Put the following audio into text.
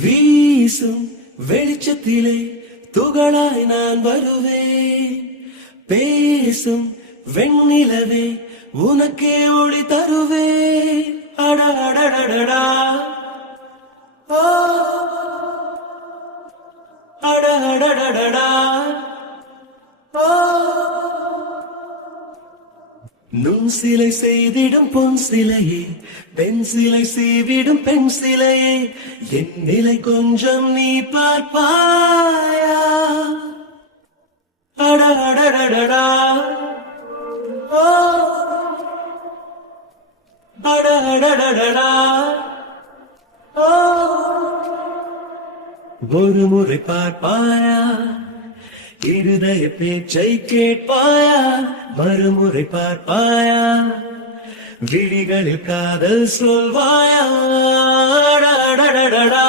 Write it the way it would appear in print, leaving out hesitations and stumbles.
வீசும் வெளிச்சத்திலே துகளாய் நான் வருவேன். பேசும் வெண்ணிலவே உனக்கே ஒளி தருவேன். அடடடடடா ஓ அடடடடடா ஓ நுண் சிலை செய்திடும் பொன் சிலையே, பெண் சிலை செய்விடும் பெண் சிலையே, என் நிலை கொஞ்சம் நீ பார்ப்பாயா? அடடடடடா ஓ அடடடடடா ஓ ஒரு முறை பார்ப்பாயா? இருதய பேச்சை கேட்பாயா? மறுமுறை பார்ப்பாயா? விழிகளில் காதல் சொல்வாயா? அடடடடடா